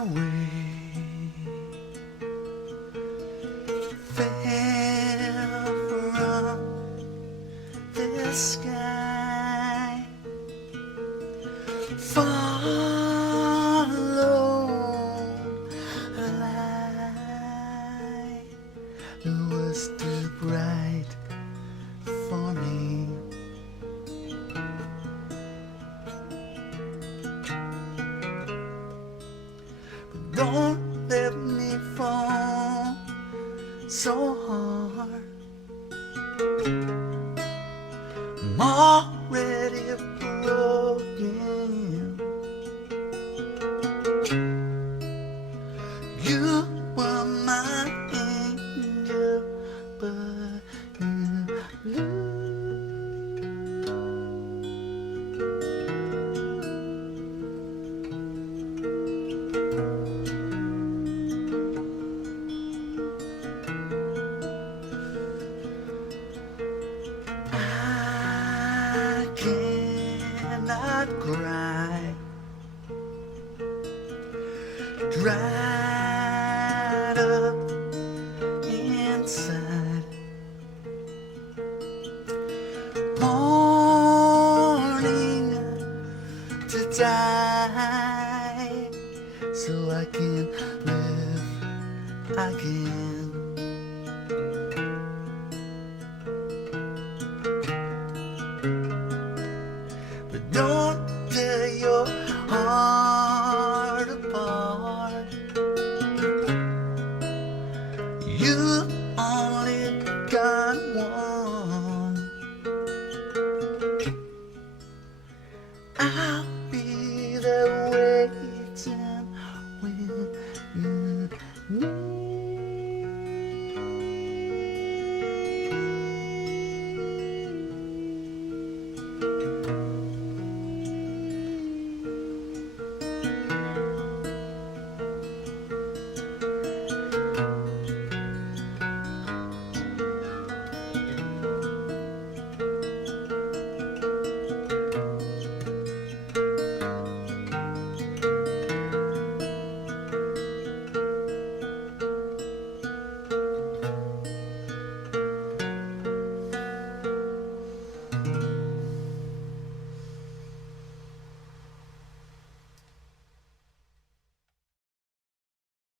away, fell from the sky, followed a light that was too bright for me. Don't let me fall so hard. I'm already broken. You were my angel, but you cannot cry, dried up inside, morning to die, so I can live again. But don't tear your heart apart. You only got one.